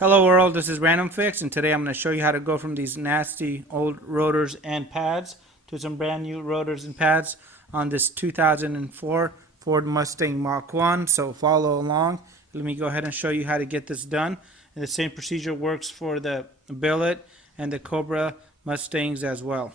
Hello world, this is Random Fix, and today I'm going to show you how to go from these nasty old rotors and pads to some brand new rotors and pads on this 2004 Ford Mustang Mach 1. So follow along. Let me go ahead and show you how to get this done. And the same procedure works for the Bullitt and the Cobra Mustangs as well.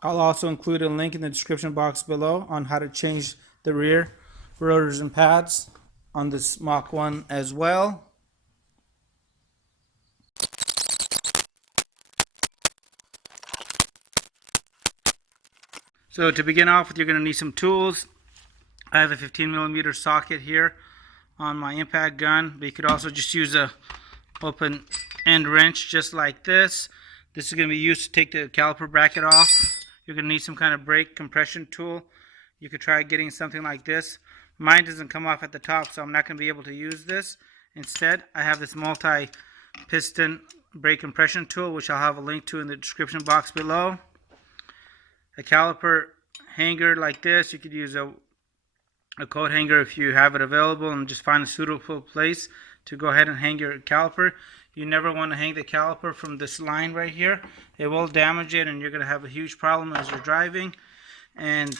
I'll also include a link in the description box below on how to change the rear rotors and pads on this Mach 1 as well. So to begin off with, you're going to need some tools. I have a 15mm socket here on my impact gun, but you could also just use a open end wrench just like this. This is going to be used to take the caliper bracket off. You're going to need some kind of brake compression tool. You could try getting something like this. Mine doesn't come off at the top, so I'm not going to be able to use this. Instead, I have this multi-piston brake compression tool, which I'll have a link to in the description box below. A caliper hanger like this. You could use a coat hanger if you have it available, and just find a suitable place to go ahead and hang your caliper. You never want to hang the caliper from this line right here. It will damage it, and you're going to have a huge problem as you're driving. And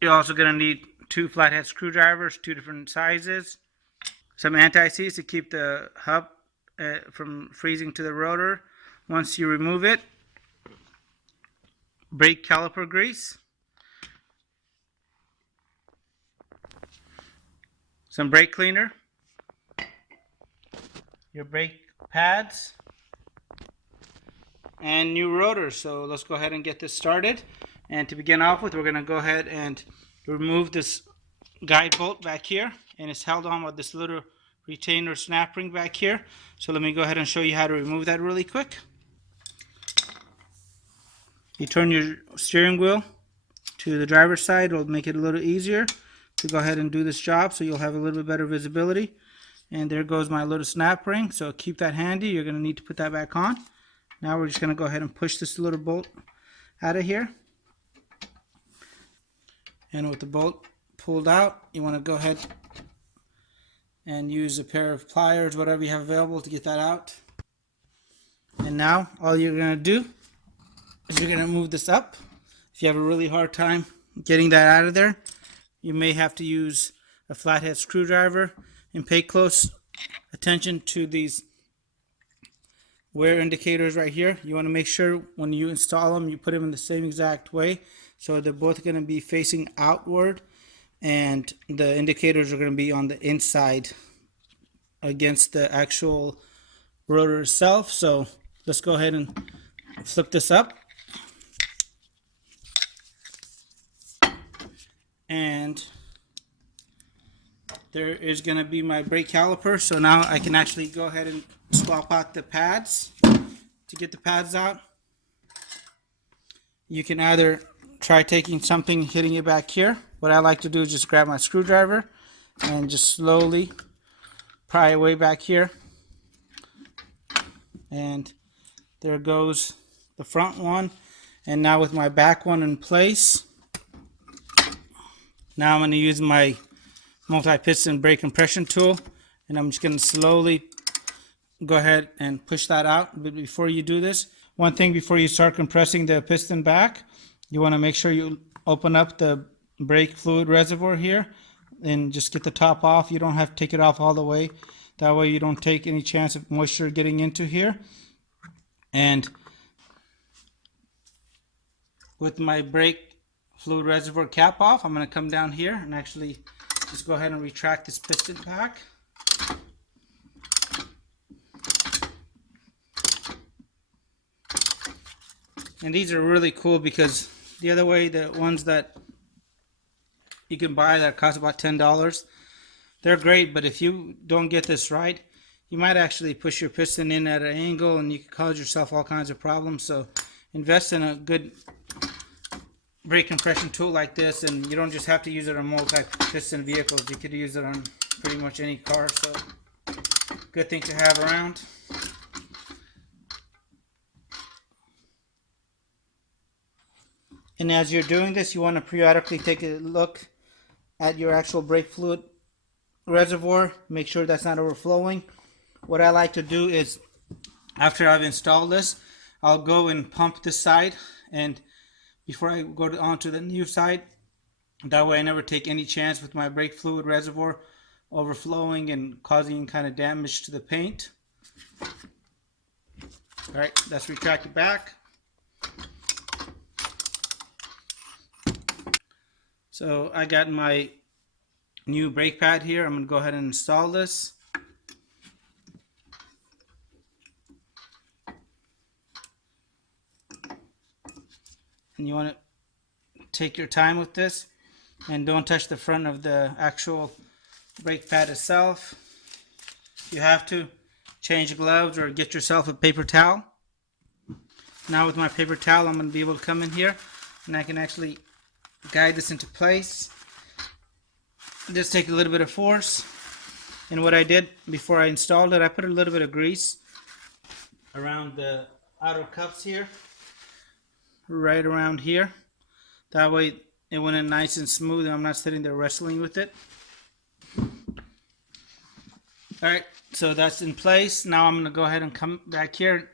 you're also going to need two flathead screwdrivers, two different sizes, some anti-seize to keep the hub from freezing to the rotor. Once you remove it, brake caliper grease, some brake cleaner, your brake pads, and new rotors. So let's go ahead and get this started. And to begin off with, we're going to go ahead and remove this guide bolt back here, and it's held on with this little retainer snap ring back here. So let me go ahead and show you how to remove that really quick. You turn your steering wheel to the driver's side. It'll make it a little easier to go ahead and do this job, so you'll have a little bit better visibility. And there goes my little snap ring, so keep that handy. You're going to need to put that back on. Now we're just going to go ahead and push this little bolt out of here. And with the bolt pulled out, you want to go ahead and use a pair of pliers, whatever you have available, to get that out. And now all you're going to do is you're going to move this up. If you have a really hard time getting that out of there, you may have to use a flathead screwdriver. And pay close attention to these wear indicators right here. You want to make sure when you install them, you put them in the same exact way, so they're both going to be facing outward, and the indicators are going to be on the inside against the actual rotor itself. So let's go ahead and flip this up. And there is going to be my brake caliper. So now I can actually go ahead and swap out the pads. To get the pads out, you can either try taking something, hitting it back here. What I like to do is just grab my screwdriver and just slowly pry away back here. And there goes the front one. And now with my back one in place, now I'm going to use my multi-piston brake compression tool, and I'm just going to slowly go ahead and push that out. But before you do this, one thing before you start compressing the piston back, you want to make sure you open up the brake fluid reservoir here and just get the top off. You don't have to take it off all the way. That way you don't take any chance of moisture getting into here. And with my brake fluid reservoir cap off, I'm going to come down here and actually just go ahead and retract this piston back. And these are really cool, because the other way, the ones that you can buy that cost about $10, they're great, but if you don't get this right, you might actually push your piston in at an angle and you can cause yourself all kinds of problems. So invest in a good brake compression tool like this, and you don't just have to use it on multi-piston vehicles. You could use it on pretty much any car, so good thing to have around. And as you're doing this, you want to periodically take a look at your actual brake fluid reservoir. Make sure that's not overflowing. what I like to do is, after I've installed this, I'll go and pump this side, and before I go onto the new side, that way I never take any chance with my brake fluid reservoir overflowing and causing kind of damage to the paint. Alright, let's retract it back. So I got my new brake pad here. I'm going to go ahead and install this. And you want to take your time with this, and don't touch the front of the actual brake pad itself. If you have to, change gloves or get yourself a paper towel. Now with my paper towel, I'm going to be able to come in here and I can actually guide this into place. Just take a little bit of force. And what I did before I installed it, I put a little bit of grease around the outer cups here, right around here. That way it went in nice and smooth and I'm not sitting there wrestling with it. Alright, so that's in place. Now I'm going to go ahead and come back here,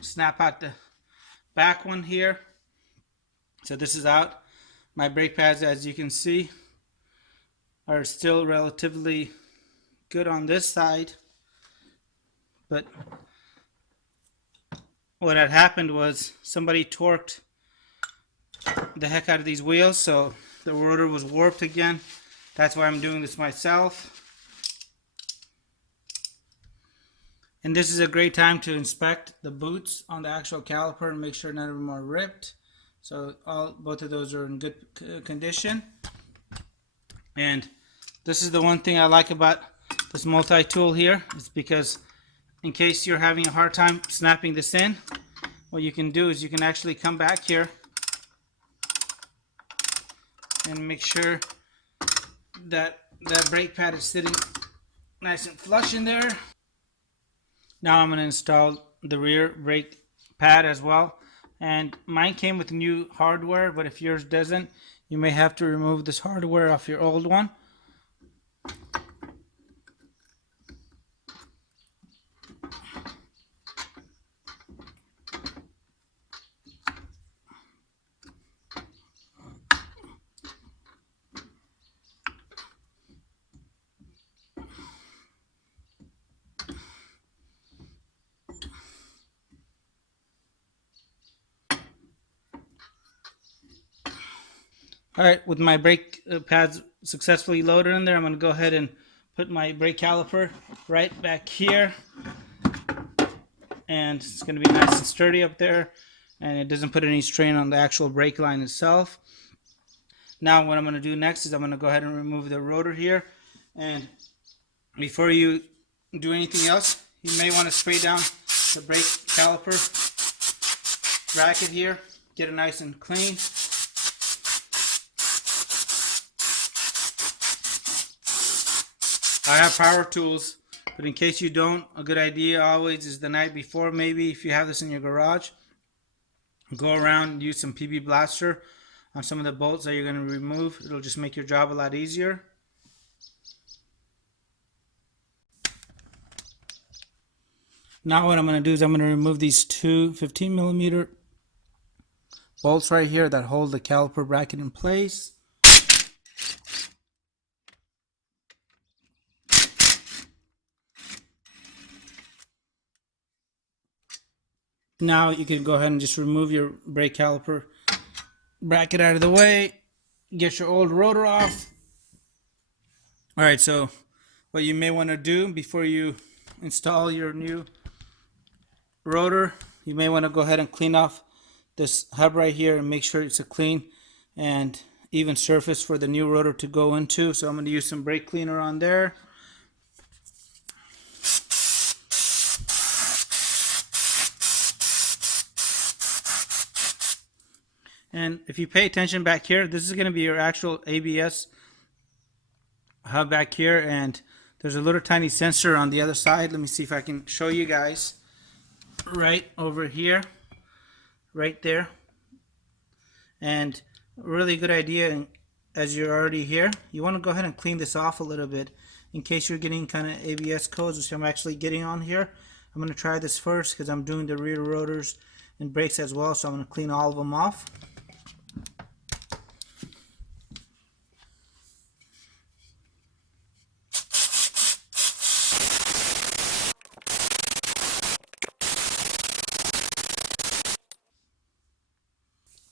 snap out the back one here. So this is out. My brake pads, as you can see, are still relatively good on this side, but what had happened was somebody torqued the heck out of these wheels, so the rotor was warped again. That's why I'm doing this myself. And this is a great time to inspect the boots on the actual caliper and make sure none of them are ripped. So both of those are in good condition. And this is the one thing I like about this multi-tool here, is because in case you're having a hard time snapping this in, what you can do is you can actually come back here and make sure that that brake pad is sitting nice and flush in there. Now I'm going to install the rear brake pad as well. And mine came with new hardware, but if yours doesn't, you may have to remove this hardware off your old one. Alright, with my brake pads successfully loaded in there, I'm going to go ahead and put my brake caliper right back here. And it's going to be nice and sturdy up there, and it doesn't put any strain on the actual brake line itself. Now what I'm going to do next is I'm going to go ahead and remove the rotor here. And before you do anything else, you may want to spray down the brake caliper bracket here. Get it nice and clean. I have power tools, but in case you don't, a good idea always is the night before, maybe if you have this in your garage, go around and use some PB Blaster on some of the bolts that you're going to remove. It'll just make your job a lot easier. Now what I'm going to do is I'm going to remove these two 15mm bolts right here that hold the caliper bracket in place. Now you can go ahead and just remove your brake caliper bracket out of the way. Get your old rotor off. Alright, so what you may want to do before you install your new rotor, you may want to go ahead and clean off this hub right here and make sure it's a clean and even surface for the new rotor to go into. So I'm going to use some brake cleaner on there. And if you pay attention back here, this is going to be your actual ABS hub back here, and there's a little tiny sensor on the other side. Let me see if I can show you guys. Right over here, right there. And a really good idea as you're already here, you want to go ahead and clean this off a little bit in case you're getting kind of ABS codes, which I'm actually getting on here. I'm going to try this first because I'm doing the rear rotors and brakes as well, so I'm going to clean all of them off.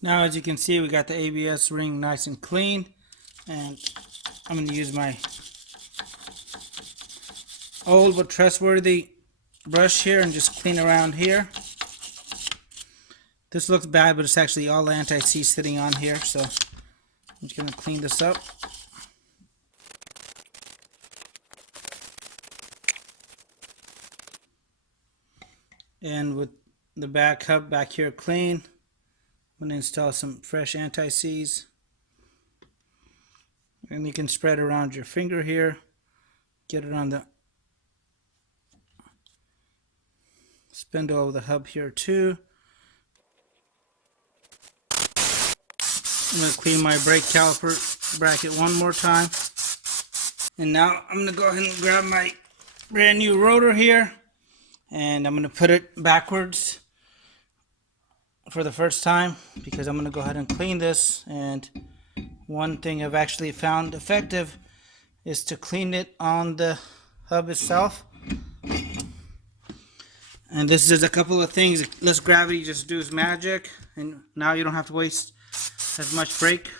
Now, as you can see, we got the ABS ring nice and clean, and I'm going to use my old but trustworthy brush here and just clean around here. This looks bad, but it's actually all anti-seize sitting on here, so I'm just going to clean this up. And with the back hub back here clean, I'm going to install some fresh anti-seize. And you can spread around your finger here, get it on the spindle of the hub here too. I'm going to clean my brake caliper bracket one more time. And now I'm going to go ahead and grab my brand new rotor here, and I'm going to put it backwards for the first time because I'm going to go ahead and clean this. And one thing I've actually found effective is to clean it on the hub itself. And this is a couple of things. Less gravity just does magic, and now you don't have to waste as much brake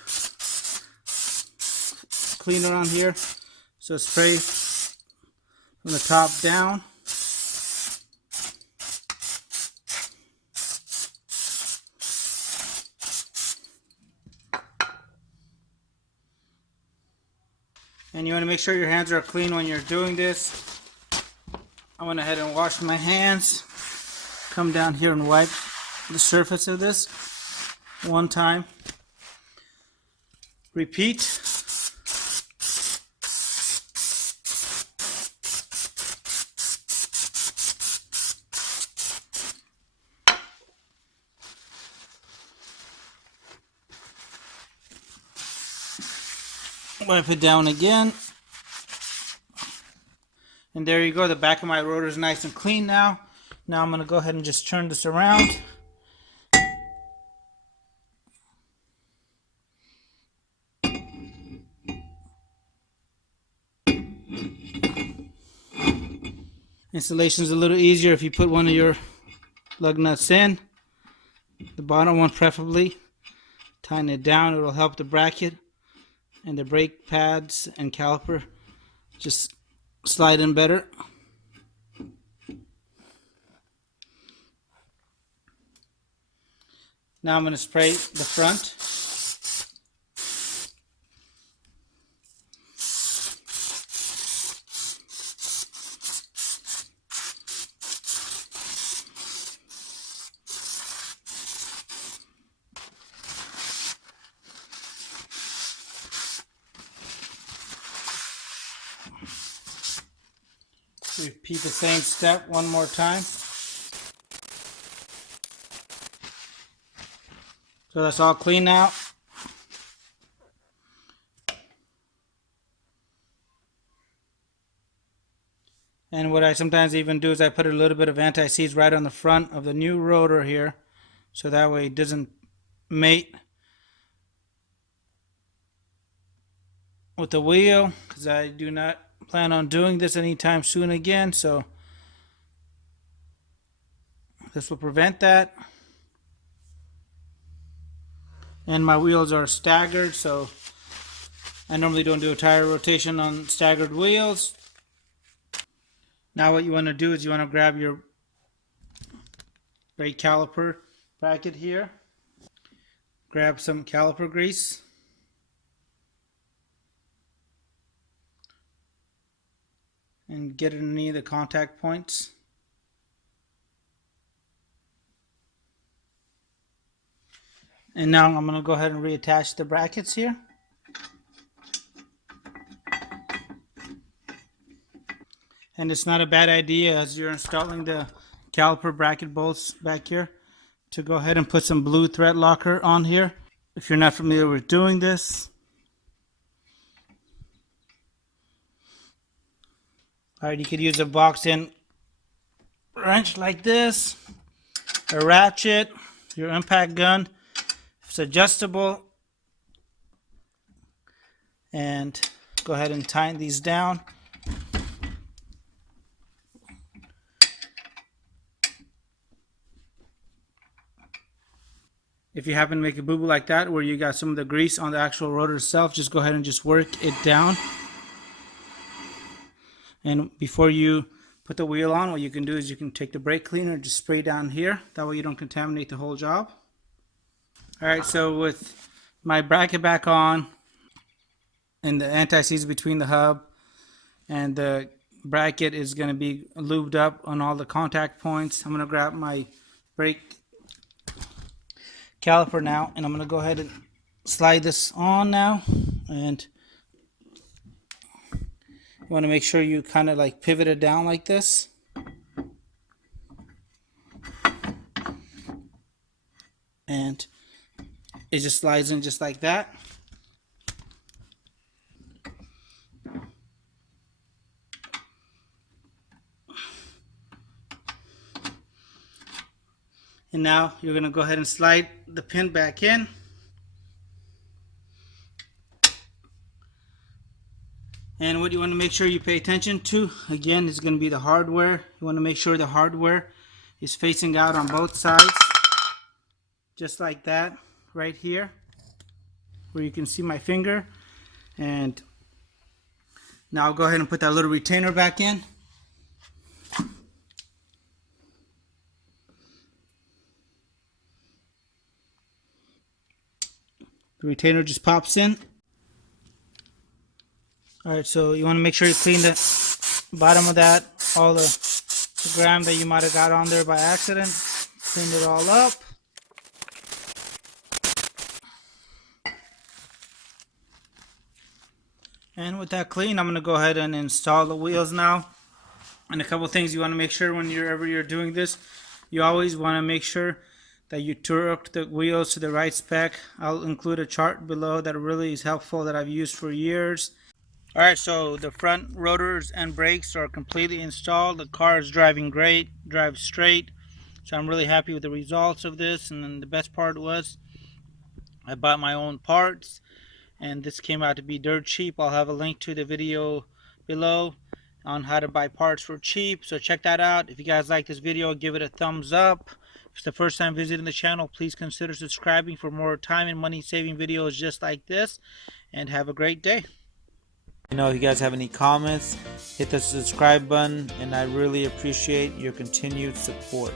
cleaner on here. So spray from the top down. And you want to make sure your hands are clean when you're doing this. I went ahead and washed my hands. Come down here and wipe the surface of this one time. Repeat. Wipe it down again. And there you go. The back of my rotor is nice and clean now. Now I'm going to go ahead and just turn this around. Installation is a little easier if you put one of your lug nuts in. The bottom one preferably. Tighten it down. It will help the bracket and the brake pads and caliper just slide in better. Now I'm going to spray the front. Repeat the same step one more time. So that's all clean now. And what I sometimes even do is I put a little bit of anti-seize right on the front of the new rotor here, so that way it doesn't mate with the wheel, because I do not plan on doing this anytime soon again, so this will prevent that. And my wheels are staggered, so I normally don't do a tire rotation on staggered wheels. Now what you want to do is you want to grab your brake caliper bracket here, grab some caliper grease, and get it in any of the contact points. And now I'm going to go ahead and reattach the brackets here. And it's not a bad idea as you're installing the caliper bracket bolts back here to go ahead and put some blue thread locker on here. If you're not familiar with doing this, Alright, you could use a box-in wrench like this, a ratchet, your impact gun. It's adjustable. And go ahead and tighten these down. If you happen to make a boo-boo like that where you got some of the grease on the actual rotor itself, just go ahead and just work it down. And before you put the wheel on, what you can do is you can take the brake cleaner, just spray down here. That way you don't contaminate the whole job. Alright, so with my bracket back on and the anti-seize between the hub and the bracket is going to be lubed up on all the contact points, I'm going to grab my brake caliper now, and I'm going to go ahead and slide this on now. And you want to make sure you kind of like pivot it down like this. And it just slides in just like that. And now you're going to go ahead and slide the pin back in. And what you want to make sure you pay attention to, again, is going to be the hardware. You want to make sure the hardware is facing out on both sides. Just like that, right here, where you can see my finger. And now I'll go ahead and put that little retainer back in. The retainer just pops in. Alright, so you want to make sure you clean the bottom of that, all the grime that you might have got on there by accident. Clean it all up. And with that clean, I'm going to go ahead and install the wheels now. And a couple things you want to make sure whenever you're doing this, you always want to make sure that you torque the wheels to the right spec. I'll include a chart below that really is helpful that I've used for years. Alright, so the front rotors and brakes are completely installed. The car is driving great, drives straight. So I'm really happy with the results of this. And then the best part was I bought my own parts, and this came out to be dirt cheap. I'll have a link to the video below on how to buy parts for cheap, so check that out. If you guys like this video, give it a thumbs up. If it's the first time visiting the channel, please consider subscribing for more time and money saving videos just like this, and have a great day. You know, if you guys have any comments, hit the subscribe button, and I really appreciate your continued support.